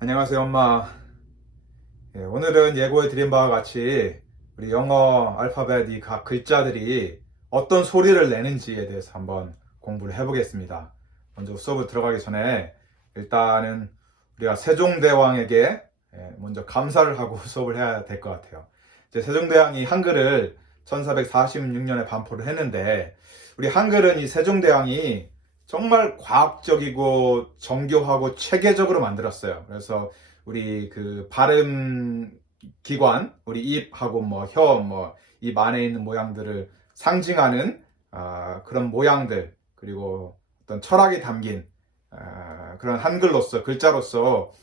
안녕하세요, 엄마. 오늘은 예고해 드린 바와 같이 우리 영어 알파벳 이 각 글자들이 어떤 소리를 내는지에 대해서 한번 공부를 해보겠습니다. 먼저 수업을 들어가기 전에 일단은 우리가 세종대왕에게 먼저 감사를 하고 수업을 해야 될 것 같아요. 이제 세종대왕이 한글을 1446년에 반포를 했는데, 우리 한글은 이 세종대왕이 정말 과학적이고 정교하고 체계적으로 만들었어요. 그래서 우리 그 발음 기관, 우리 입하고 뭐 혀, 뭐 입 안에 있는 모양들을 상징하는 그런 모양들, 그리고 어떤 철학이 담긴 그런 한글로서, 글자로서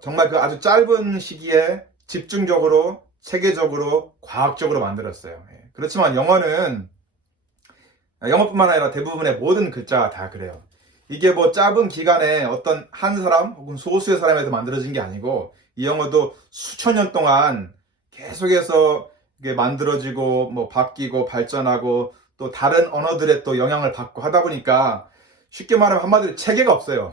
정말 그 아주 짧은 시기에 집중적으로 체계적으로 과학적으로 만들었어요. 그렇지만 영어뿐만 아니라 대부분의 모든 글자가 다 그래요. 이게 뭐 짧은 기간에 어떤 한 사람 혹은 소수의 사람에서 만들어진 게 아니고, 이 영어도 수천 년 동안 계속해서 이게 만들어지고 뭐 바뀌고 발전하고 또 다른 언어들의 또 영향을 받고 하다 보니까, 쉽게 말하면 한마디로 체계가 없어요.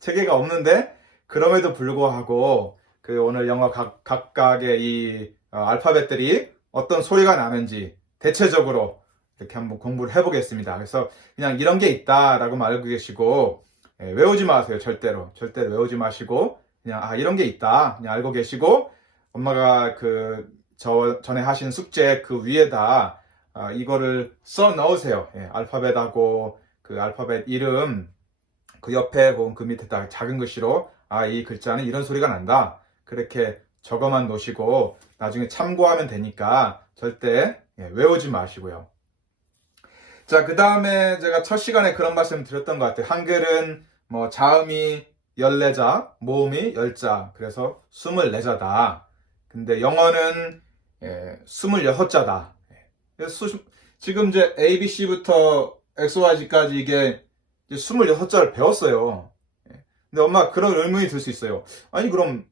체계가 없는데, 그럼에도 불구하고 그 오늘 영어 각각의 이 알파벳들이 어떤 소리가 나는지 대체적으로 이렇게 한번 공부를 해보겠습니다. 그래서 그냥 이런 게 있다라고만 알고 계시고, 외우지 마세요. 절대로 외우지 마시고, 그냥 이런 게 있다 그냥 알고 계시고, 엄마가 그 전에 하신 숙제 그 위에다 이거를 써 넣으세요. 알파벳하고 그 알파벳 이름 그 옆에 혹은 그 밑에다 작은 글씨로 이 글자는 이런 소리가 난다, 그렇게 적어만 놓으시고 나중에 참고하면 되니까 절대 외우지 마시고요. 자, 그 다음에 제가 첫 시간에 그런 말씀 드렸던 것 같아요. 한글은 뭐 자음이 14자, 모음이 10자, 그래서 24자다. 근데 영어는 26자다. 지금 이제 ABC부터 XYZ까지 이게 26자를 배웠어요. 근데 엄마, 그런 의문이 들 수 있어요. 아니, 그럼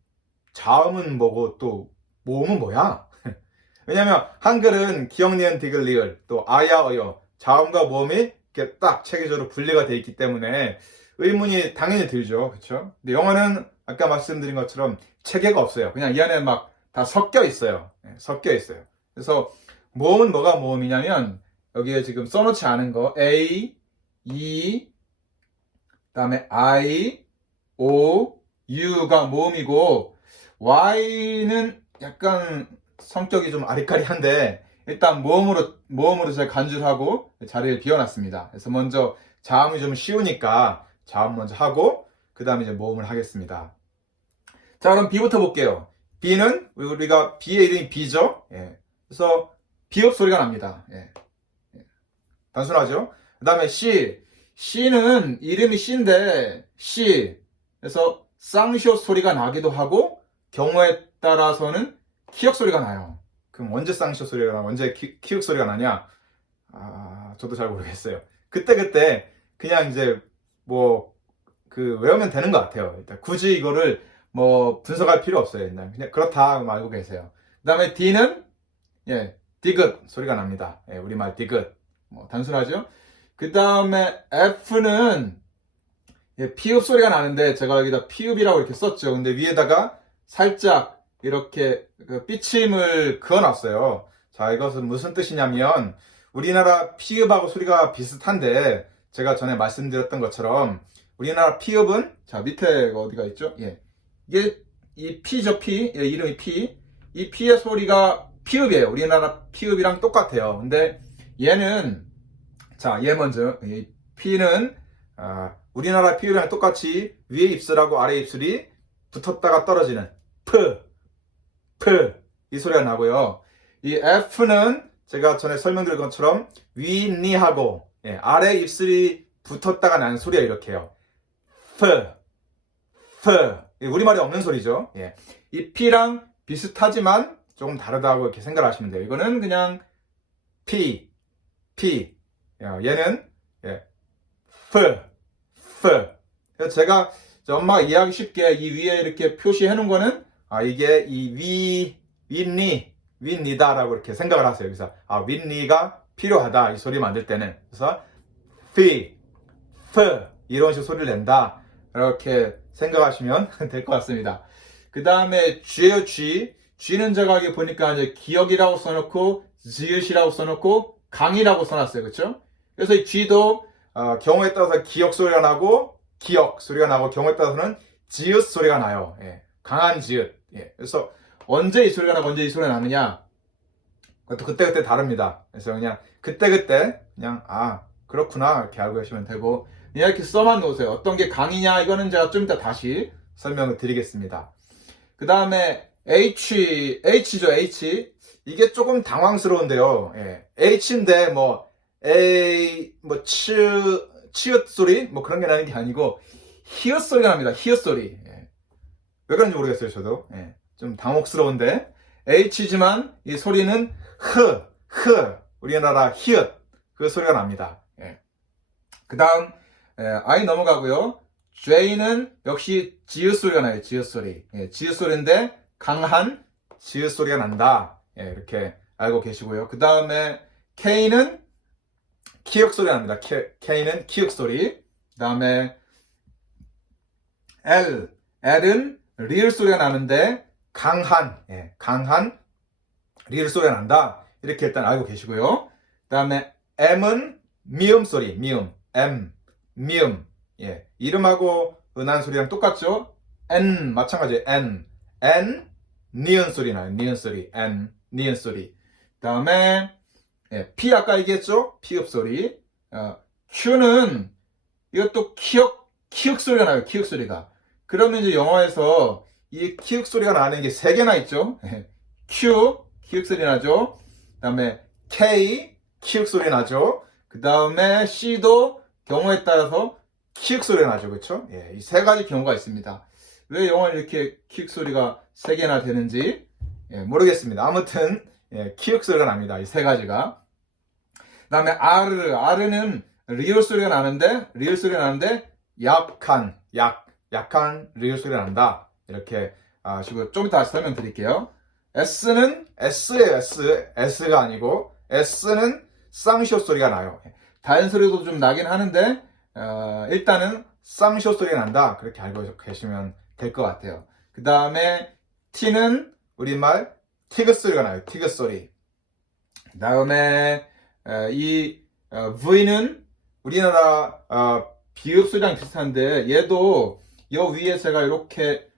자음은 뭐고 또 모음은 뭐야? 왜냐면 한글은 기역, 니은, 디귿, 리을, 또 아야, 어여, 자음과 모음이 이렇게 딱 체계적으로 분리가 되어 있기 때문에 의문이 당연히 들죠. 그렇죠? 근데 영어는 아까 말씀드린 것처럼 체계가 없어요. 그냥 이 안에 막 다 섞여 있어요. 섞여 있어요. 그래서 모음은 뭐가 모음이냐면, 여기에 지금 써놓지 않은 거 A, E, 그다음에 I, O, U가 모음이고, Y는 약간 성격이 좀 아리까리한데 일단 모음으로 제가 간주를 하고 자리를 비워놨습니다. 그래서 먼저 자음이 좀 쉬우니까 자음 먼저 하고 그 다음에 이제 모음을 하겠습니다. 자, 그럼 B부터 볼게요. B는 우리가 B의 이름이 B죠. 그래서 비읍 소리가 납니다. 단순하죠. 그 다음에 C는 이름이 C인데 C, 그래서 쌍시옷 소리가 나기도 하고 경우에 따라서는 키역 소리가 나요. 그럼 언제 쌍시옷 소리가 나고 언제 키역 소리가 나냐? 저도 잘 모르겠어요. 그때 그냥 이제 뭐 그 외우면 되는 것 같아요. 일단 굳이 이거를 뭐 분석할 필요 없어요. 그냥 그렇다 알고 계세요. 그 다음에 D는 디귿 소리가 납니다. 우리말 디귿. 뭐 단순하죠? 그 다음에 F는 피읍 소리가 나는데 제가 여기다 피읍이라고 이렇게 썼죠. 근데 위에다가 살짝 이렇게 그 삐침을 그어놨어요. 자, 이것은 무슨 뜻이냐면, 우리나라 피읍하고 소리가 비슷한데 제가 전에 말씀드렸던 것처럼 우리나라 피읍은, 자, 밑에 어디가 있죠? 이게 이 피죠, 피. 이름이 피. 이 피의 소리가 피읍이에요. 우리나라 피읍이랑 똑같아요. 근데 얘는, 자, 얘 먼저. 이 피는 우리나라 피읍이랑 똑같이 위에 입술하고 아래 입술이 붙었다가 떨어지는 이 소리가 나고요. 이 F는 제가 전에 설명드린 것처럼 윗니하고 아래 입술이 붙었다가 나는 소리가 이렇게요. 우리말에 없는 소리죠. 이 P랑 비슷하지만 조금 다르다고 이렇게 생각하시면 돼요. 이거는 그냥 P. 얘는 그래서 제가 엄마가 이해하기 쉽게 이 위에 이렇게 표시해 놓은 거는 이게 이 윗니다라고 이렇게 생각을 하세요. 그래서 윗니가 필요하다, 이 소리 만들 때는. 그래서 이런 식으로 소리를 낸다. 이렇게 생각하시면 될 것 같습니다. 그 다음에 쥐예요, 쥐. 쥐는 제가 여기 보니까 이제 기억이라고 써놓고, 지읒이라고 써놓고, 강이라고 써놨어요. 그쵸? 그래서 이 쥐도, 경우에 따라서 기억 소리가 나고, 기억 소리가 나고, 경우에 따라서는 지읒 소리가 나요. 예. 강한 지읒. 예. 그래서 언제 이 소리가 나고 언제 이 소리가 나느냐? 그것도 그때그때 다릅니다. 그래서 그냥 그때그때 그냥, 그렇구나. 이렇게 알고 계시면 되고, 그냥 이렇게 써만 놓으세요. 어떤 게 강이냐? 이거는 제가 좀 이따 다시 설명을 드리겠습니다. 그 다음에 H죠, H. 이게 조금 당황스러운데요. 예. H인데, 치읓 소리? 그런 게 나는 게 아니고, 히읗 소리가 납니다. 히읗 소리. 예. 왜 그런지 모르겠어요, 저도. 예. 좀 당혹스러운데. H지만, 이 소리는 우리나라 히읗. 그 소리가 납니다. 예. 그 다음, I 넘어가고요. J는 역시 지읒 소리가 나요. 지읒 소리. 예, 지읒 소리인데 강한 지읒 소리가 난다. 예, 이렇게 알고 계시고요. 그 다음에 K는 키읔 소리가 납니다. K는 키읔 소리. 그 다음에 L은 리을 소리가 나는데 강한 리을 소리가 난다. 이렇게 일단 알고 계시고요. 그 다음에 M은 미음 소리. 미음. 예, 이름하고 은한 소리랑 똑같죠? N 마찬가지예요. N 니은 소리 나요. 니은 소리. 니은 소리. 그다음에 P 아까 얘기했죠? 피읍 소리. Q는 이것도 키읔 소리가 나요. 키읔 소리가. 그러면 이제 영어에서 이 키읔 소리가 나는 게 세 개나 있죠? Q 키읔 소리 나죠? 그다음에 K 키읔 소리 나죠? 그다음에 C도 경우에 따라서 키읔 소리가 나죠. 그렇죠? 예, 이 세 가지 경우가 있습니다. 왜 영어에 이렇게 키읔 소리가 세 개나 되는지 모르겠습니다. 아무튼 키읔 소리가 납니다. 이 세 가지가. 그다음에 R는 리을 소리가 나는데 약한 리을 소리가 난다. 이렇게 아시고 좀 이따 설명드릴게요. S는 S예요. S가 아니고 S는 쌍시옷 소리가 나요. 다른 소리도 좀 나긴 하는데 일단은 쌍시옷 소리가 난다. 그렇게 알고 계시면 될 것 같아요. 그 다음에 T는 우리말 티귿 소리가 나요. 티귿 소리. 그 다음에 이 V는 우리나라 비읍 소리랑 비슷한데 얘도 여 위에 제가 이렇게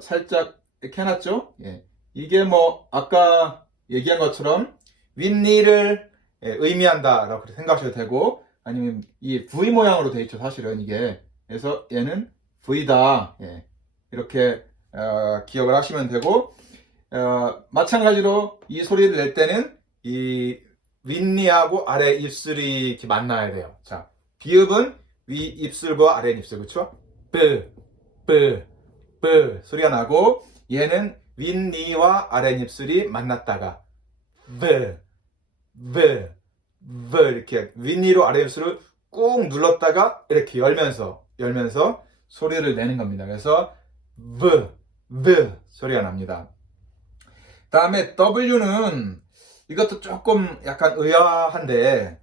살짝 이렇게 해놨죠. 예. 이게 아까 얘기한 것처럼 윗니를 의미한다라고 생각하셔도 되고, 아니면 이 V 모양으로 되어 있죠. 사실은 이게. 그래서 얘는 V다. 예. 이렇게 기억을 하시면 되고, 마찬가지로 이 소리를 낼 때는 이 윗니하고 아래 입술이 이렇게 만나야 돼요. 자, 비읍은 위 입술과 아래 입술, 그렇죠? 뿌 소리가 나고, 얘는 윗니와 아래 입술이 만났다가 이렇게 윗니로 아래 입술을 꾹 눌렀다가 이렇게 열면서 소리를 내는 겁니다. 그래서 소리가 납니다. 다음에 W는 이것도 조금 약간 의아한데,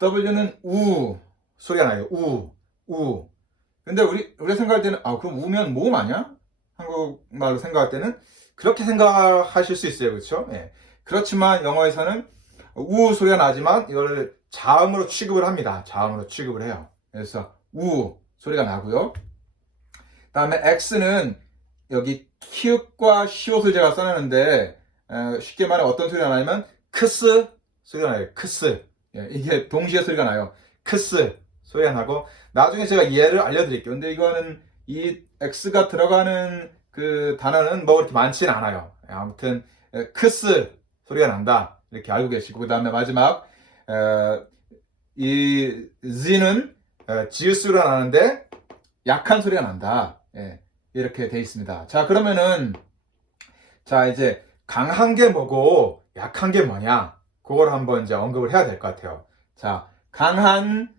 W는 우 소리가 나요. 우. 근데 우리 생각할 때는 그럼 우면 모음 아니야? 한국말로 생각할 때는 그렇게 생각하실 수 있어요. 그렇죠? 예. 그렇지만 영어에서는 우 소리가 나지만 이거를 자음으로 취급을 합니다. 자음으로 취급을 해요. 그래서 우 소리가 나고요. 다음에 X는 여기 키읔과 시옷을 제가 써놨는데 쉽게 말해 어떤 소리가 나냐면 크스 소리가 나요. 크스. 예, 이게 동시에 소리가 나요. 크스 소리가 나고, 나중에 제가 예를 알려드릴게요. 근데 이거는 이 X가 들어가는 그 단어는 그렇게 많지는 않아요. 아무튼 크스 소리가 난다. 이렇게 알고 계시고, 그 다음에 마지막 이 Z는 지읒 소리가 나는데 약한 소리가 난다. 예, 이렇게 돼 있습니다. 자, 그러면은 이제 강한 게 뭐고 약한 게 뭐냐, 그걸 한번 이제 언급을 해야 될 것 같아요. 자, 강한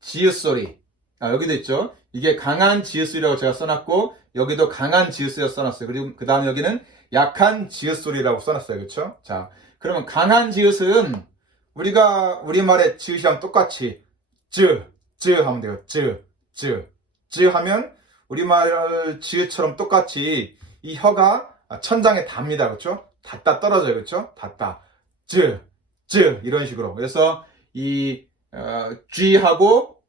지읒 소리. 여기도 있죠. 이게 강한 지읒 소리라고 제가 써놨고, 여기도 강한 지읒 소리라고 써놨어요. 그리고 그 다음 여기는 약한 지읒 소리라고 써놨어요. 그렇죠? 자, 그러면 강한 지읒은 우리말의 지읒이랑 똑같이 쯔 하면 돼요. 쯔. 즈 하면 우리말 지읒처럼 똑같이 이 혀가 천장에 닿습니다. 그렇죠? 닿다 떨어져요. 그렇죠? 닿다. 즈, 즈 이런 식으로. 그래서 이 G하고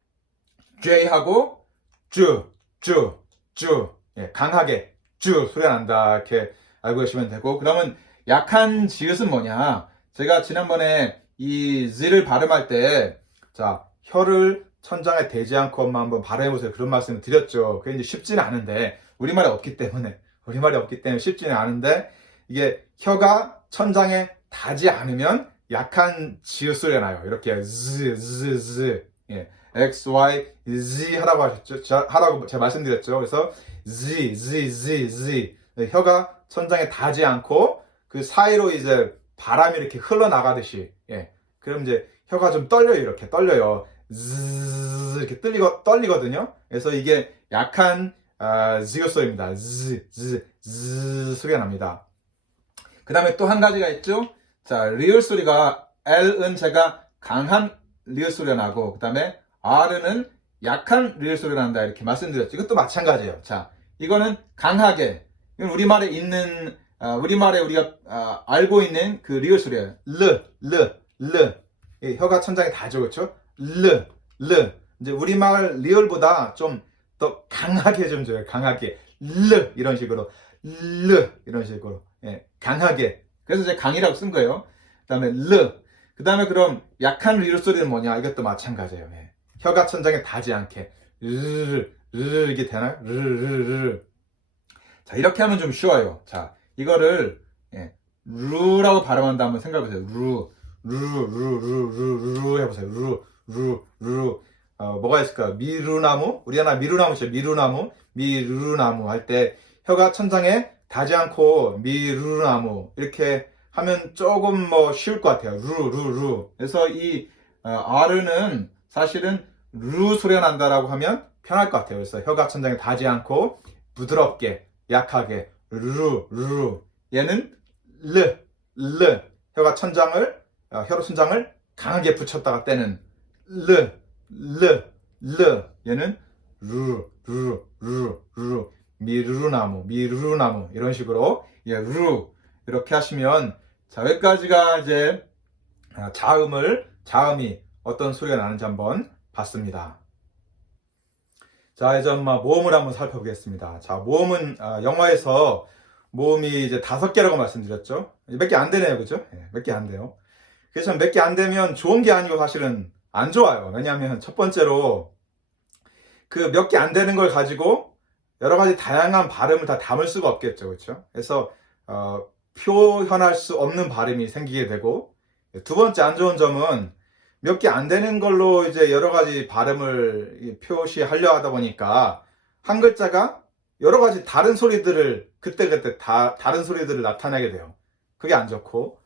J하고 쭈, 쭈, 쭈 예, 강하게 쭈 소리가 난다 이렇게 알고 계시면 되고 그러면 약한 지읒은 뭐냐 제가 지난번에 이 Z를 발음할 때 자 혀를 천장에 대지 않고 한번 발음해보세요 그런 말씀을 드렸죠 그게 이제 쉽지는 않은데 우리말이 없기 때문에 쉽지는 않은데 이게 혀가 천장에 닿지 않으면 약한 지읒 소리가 나요 이렇게 Z, Z, Z 예. X, Y, Z 하라고 하셨죠? 하라고 제가 말씀드렸죠. 그래서 Z, Z, Z, Z. 혀가 천장에 닿지 않고 그 사이로 이제 바람이 이렇게 흘러나가듯이. 예. 그럼 이제 혀가 좀 떨려요. 이렇게 떨려요. Z 이렇게 떨리거든요. 그래서 이게 약한 Z 소리입니다. Z, Z, Z 소리가 납니다. 그 다음에 또 한 가지가 있죠. 자, 리을 소리가 L은 제가 강한 리을 소리가 나고 그 다음에 R는 약한 리을 소리가 난다 이렇게 말씀드렸죠. 이것도 마찬가지예요. 자, 이거는 강하게 우리말에 있는 우리말에 우리가 알고 있는 그 리을 소리예요. 르 혀가 천장에 닿죠, 그렇죠? 르 이제 우리말 리을보다 좀 더 강하게 좀 줘요. 강하게 르 이런 식으로 예, 강하게. 그래서 제가 강이라고 쓴 거예요. 그다음에 그 다음에 그럼 약한 리을 소리는 뭐냐? 이것도 마찬가지예요. 예. 혀가 천장에 닿지 않게 이게 되나요? 자 이렇게 하면 좀 쉬워요. 자 이거를 예, 루라고 발음한다 한번 생각해보세요. 루 해보세요. 루 뭐가 있을까요? 미루나무? 우리나라 미루나무죠. 미루나무 할 때 혀가 천장에 닿지 않고 미루나무 이렇게 하면 조금 뭐 쉬울 것 같아요. 루. 그래서 이 R는 사실은 루 소리가 난다라고 하면 편할 것 같아요. 그래서 혀가 천장에 닿지 않고 부드럽게 약하게 루 얘는 르 혀로 천장을 강하게 붙였다가 떼는 르 얘는 루 미루나무 이런 식으로 예, 루 이렇게 하시면 자 여기까지가 이제 자음이 어떤 소리가 나는지 한번 봤습니다. 자, 이제 모음을 한번 살펴보겠습니다. 자, 모음은 영어에서 모음이 이제 5개라고 말씀드렸죠. 몇 개 안 되네요, 그죠? 네, 몇 개 안 돼요. 그래서 몇 개 안 되면 좋은 게 아니고 사실은 안 좋아요. 왜냐하면 첫 번째로 그 몇 개 안 되는 걸 가지고 여러 가지 다양한 발음을 다 담을 수가 없겠죠, 그렇죠? 그래서 표현할 수 없는 발음이 생기게 되고 두 번째 안 좋은 점은 몇 개 안 되는 걸로 이제 여러 가지 발음을 표시하려 하다 보니까 한 글자가 여러 가지 다른 소리들을 그때 다른 소리들을 나타내게 돼요. 그게 안 좋고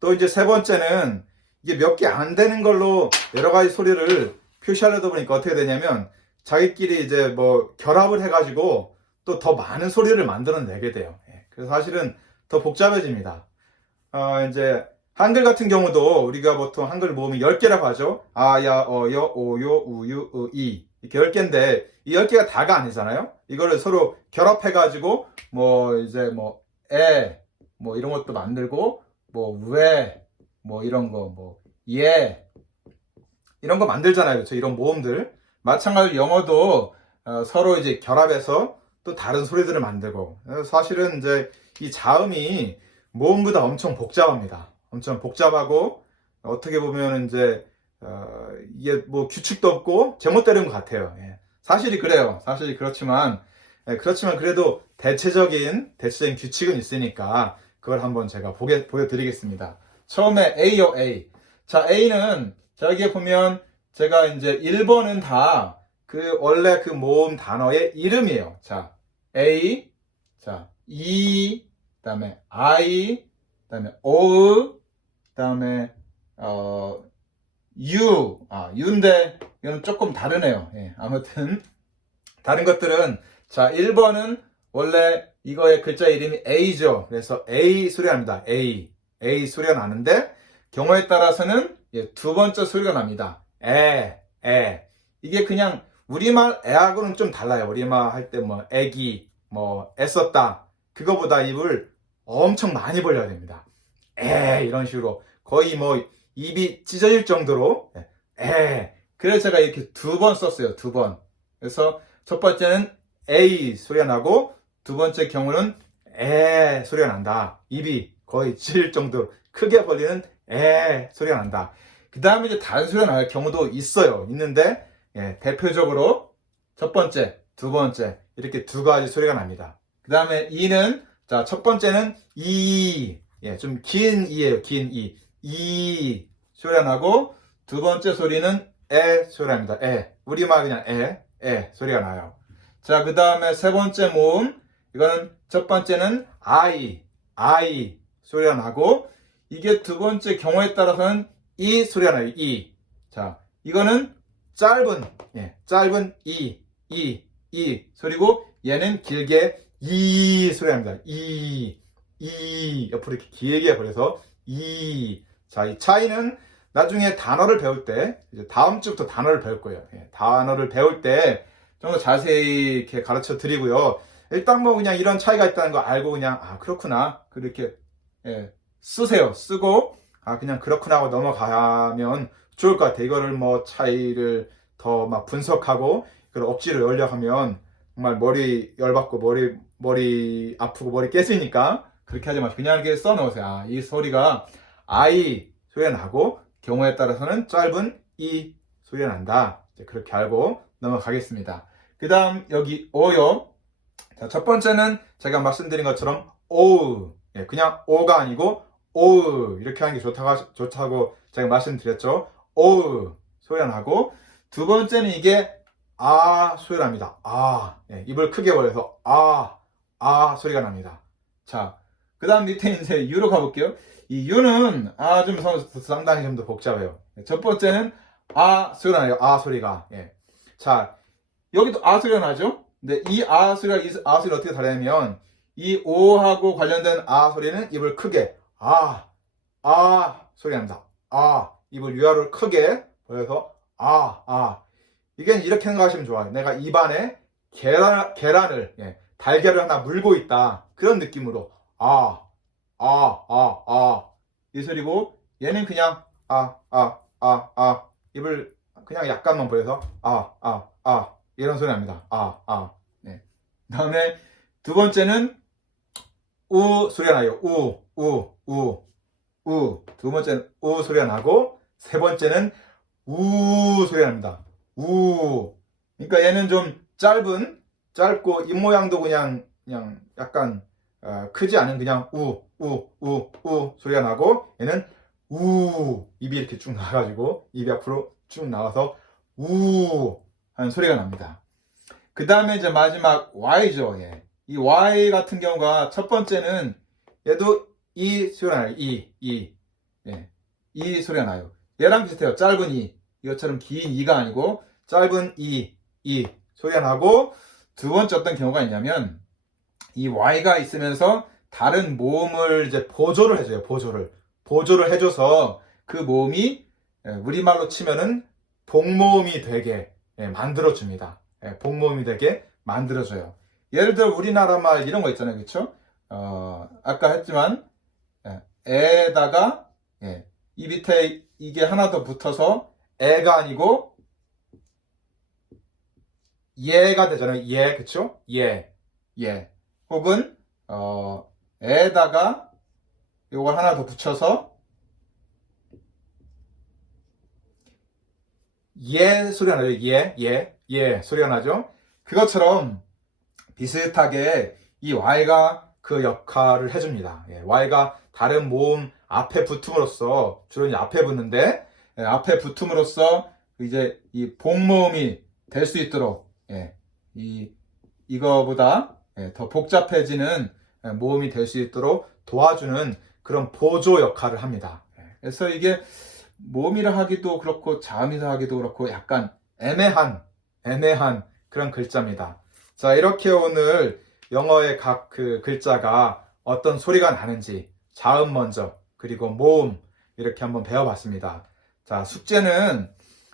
또 이제 세 번째는 이게 몇 개 안 되는 걸로 여러 가지 소리를 표시하려다 보니까 어떻게 되냐면 자기끼리 이제 뭐 결합을 해가지고 또 더 많은 소리를 만들어내게 돼요. 그래서 사실은 더 복잡해집니다. 이제 한글 같은 경우도 우리가 보통 한글 모음이 10개라고 하죠. 아, 야, 어, 여, 오, 요, 우, 유, 으, 이. 이렇게 10개인데, 이 10개가 다가 아니잖아요? 이거를 서로 결합해가지고, 이제 이런 것도 만들고, 이런 거, 이런 거 만들잖아요. 그렇죠? 이런 모음들. 마찬가지로 영어도 서로 이제 결합해서 또 다른 소리들을 만들고. 사실은 이제 이 자음이 모음보다 엄청 복잡합니다. 엄청 복잡하고 어떻게 보면 이제 이게 뭐 규칙도 없고 제멋대로인 것 같아요. 예. 사실이 그래요. 사실이 그렇지만 그래도 대체적인 규칙은 있으니까 그걸 한번 제가 보여드리겠습니다. 처음에 A요, A. 자, A는 저기에 보면 제가 이제 1번은 다 그 원래 그 모음 단어의 이름이에요. 자, A, 자, E, 그다음에 I, 그다음에 O, 그다음에 U인데 이건 조금 다르네요. 예, 아무튼 다른 것들은 자 1번은 원래 이거의 글자 이름이 A죠. 그래서 A 소리가 납니다. A 소리가 나는데 경우에 따라서는 두 번째 소리가 납니다. 이게 그냥 우리말 애하고는 좀 달라요. 우리말 할 때 뭐 애기, 뭐 애썼다. 그거보다 입을 엄청 많이 벌려야 됩니다. 이런 식으로 거의 뭐 입이 찢어질 정도로 그래서 제가 이렇게 2번 썼어요. 2번. 그래서 첫 번째는 에이 소리가 나고 두 번째 경우는 소리가 난다. 입이 거의 찢어질 정도로 크게 벌리는 소리가 난다. 그 다음에 이제 다른 소리가 날 경우도 있어요. 있는데 대표적으로 첫 번째, 두 번째 이렇게 두 가지 소리가 납니다. 그 다음에 이는 자, 첫 번째는 좀 긴 이예요. 긴 이 소리가 나고 두 번째 소리는 소리가 납니다. 우리말 그냥 소리가 나요. 자, 그 다음에 세 번째 모음 이거는 첫 번째는 I 소리가 나고 이게 두 번째 경우에 따라서는 이 소리가 나요. 자, 이거는 짧은 이 소리고 얘는 길게 이 소리가 납니다. 옆으로 이렇게 길게 벌려서 자, 이 차이는 나중에 단어를 배울 때 이제 다음 주부터 단어를 배울 거예요. 단어를 배울 때 좀 더 자세히 이렇게 가르쳐 드리고요. 일단 뭐 그냥 이런 차이가 있다는 거 알고 그냥 그렇구나 그렇게 쓰세요. 쓰고 그냥 그렇구나 하고 넘어가면 좋을 것 같아요. 이거를 뭐 차이를 더 막 분석하고 그걸 억지로 열려 하면 정말 머리 열받고 머리 아프고 머리 깨지니까 그렇게 하지 마시고 그냥 이렇게 써놓으세요. 이 소리가 I 소리가 나고 경우에 따라서는 짧은 이 소리가 난다. 이제 그렇게 알고 넘어가겠습니다. 그 다음 여기 오요. 자, 첫 번째는 제가 말씀드린 것처럼 오우 그냥 오가 아니고 오우 이렇게 하는 게 좋다고 제가 말씀드렸죠. 오우 소리가 나고 두 번째는 이게 소리가 납니다. 입을 크게 벌려서 소리가 납니다. 자, 그 다음 밑에 이제 U로 가볼게요. 이 U는 좀 상당히 좀 더 복잡해요. 첫 번째는 소리가 나요. 소리가. 자, 여기도 소리가 나죠? 근데 이 소리가 어떻게 다르냐면 이 오하고 관련된 소리는 입을 크게 소리가 납니다. 입을 위아래로 크게 벌려서 이게 이렇게 생각하시면 좋아요. 내가 입안에 계란을 달걀을 하나 물고 있다. 그런 느낌으로 이 소리고 얘는 그냥 입을 그냥 약간만 벌려서 이런 소리 납니다. 그다음에 두 번째는 우 소리가 나요. 두 번째는 우 소리가 나고 세 번째는 우 소리가 납니다. 그러니까 얘는 좀 짧고 입 모양도 그냥 약간 크지 않은 그냥 소리가 나고 얘는 입이 이렇게 쭉 나와가지고 입이 앞으로 쭉 나와서 하는 소리가 납니다. 그 다음에 이제 마지막 Y죠. 이 Y 같은 경우가 첫 번째는 얘도 이 소리가 나요. 이 소리가 나요. 얘랑 비슷해요. 짧은 이것처럼 긴 이가 아니고 짧은 이 소리가 나고 두 번째 어떤 경우가 있냐면 이 Y가 있으면서 다른 모음을 이제 보조를 해줘요. 보조를 해줘서 그 모음이 우리말로 치면은 복모음이 되게 만들어줍니다. 복모음이 되게 만들어줘요. 예를 들어 우리나라 말 이런 거 있잖아요. 그렇죠? 아까 했지만 에다가 이 밑에 이게 하나 더 붙어서 애가 아니고 예가 되잖아요. 그쵸? 혹은 에다가 요걸 하나 더 붙여서 소리가 나죠. 소리가 나죠. 그것처럼 비슷하게 이 Y가 그 역할을 해줍니다. Y가 다른 모음 앞에 붙음으로써 주로 이제 앞에 붙는데 앞에 붙음으로써 이제 이 복모음이 될 수 있도록 이거보다 더 복잡해지는 모음이 될 수 있도록 도와주는 그런 보조 역할을 합니다. 그래서 이게 모음이라 하기도 그렇고 자음이라 하기도 그렇고 약간 애매한 그런 글자입니다. 자, 이렇게 오늘 영어의 각 그 글자가 어떤 소리가 나는지 자음 먼저 그리고 모음 이렇게 한번 배워봤습니다. 자, 숙제는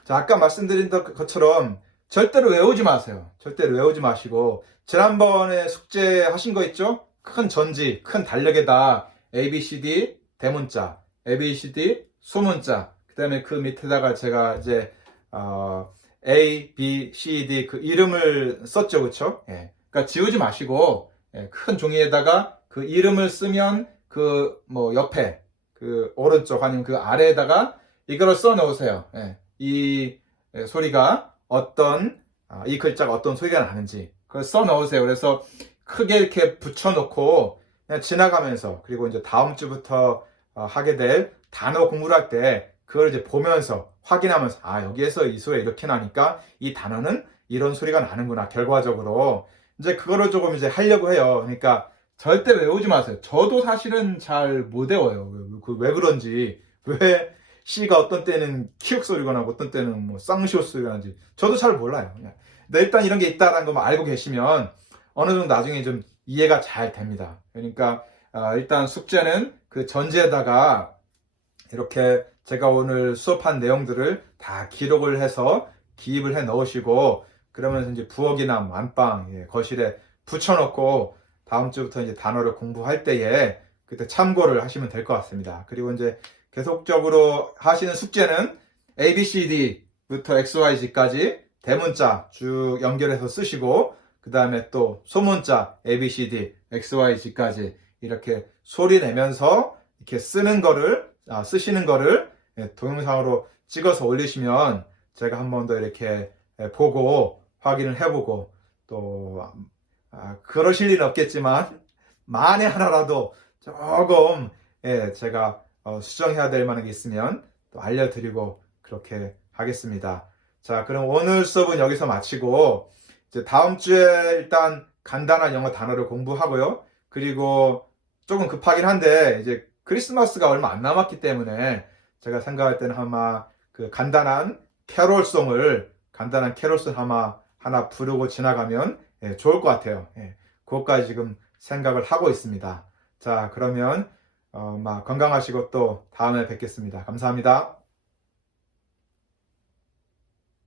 아까 말씀드린 것처럼 절대로 외우지 마세요. 절대로 외우지 마시고, 지난번에 숙제 하신 거 있죠? 큰 전지, 큰 달력에다 ABCD 대문자, ABCD 소문자, 그 다음에 그 밑에다가 제가 이제, A, B, C, D 그 이름을 썼죠. 그쵸? 예. 그러니까 지우지 마시고, 예, 큰 종이에다가 그 이름을 쓰면 그 뭐 옆에, 그 오른쪽 아니면 그 아래에다가 이거를 써 놓으세요. 예. 이 소리가 이 글자가 어떤 소리가 나는지 그걸 써 넣으세요. 그래서 크게 이렇게 붙여놓고 그냥 지나가면서, 그리고 이제 다음 주부터 하게 될 단어 공부를 할 때 그걸 이제 보면서 확인하면서, 여기에서 이 소리가 이렇게 나니까 이 단어는 이런 소리가 나는구나. 결과적으로 이제 그거를 조금 이제 하려고 해요. 그러니까 절대 외우지 마세요. 저도 사실은 잘 못 외워요. 왜 그런지, 왜 C가 어떤 때는 키읔 소리가 나고 어떤 때는 뭐 쌍시옷 소리가 나는지 저도 잘 몰라요. 그냥. 근데 일단 이런 게 있다라는 것만 알고 계시면 어느 정도 나중에 좀 이해가 잘 됩니다. 그러니까 일단 숙제는 그 전지에다가 이렇게 제가 오늘 수업한 내용들을 다 기록을 해서 기입을 해 넣으시고, 그러면서 이제 부엌이나 안방, 거실에 붙여놓고 다음 주부터 이제 단어를 공부할 때에 그때 참고를 하시면 될 것 같습니다. 그리고 이제 계속적으로 하시는 숙제는 ABCD부터 XYZ까지 대문자 쭉 연결해서 쓰시고, 그 다음에 또 소문자 ABCD, XYZ까지 이렇게 소리 내면서 이렇게 쓰시는 거를 동영상으로 찍어서 올리시면 제가 한 번 더 이렇게 보고 확인을 해보고, 또 그러실 일은 없겠지만 만에 하나라도 조금 제가 수정해야 될 만한 게 있으면 또 알려드리고 그렇게 하겠습니다. 자, 그럼 오늘 수업은 여기서 마치고, 이제 다음 주에 일단 간단한 영어 단어를 공부하고요. 그리고 조금 급하긴 한데 이제 크리스마스가 얼마 안 남았기 때문에 제가 생각할 때는 아마 그 간단한 캐롤송 아마 하나 부르고 지나가면 좋을 것 같아요. 그것까지 지금 생각을 하고 있습니다. 자, 그러면 건강하시고 또 다음에 뵙겠습니다. 감사합니다.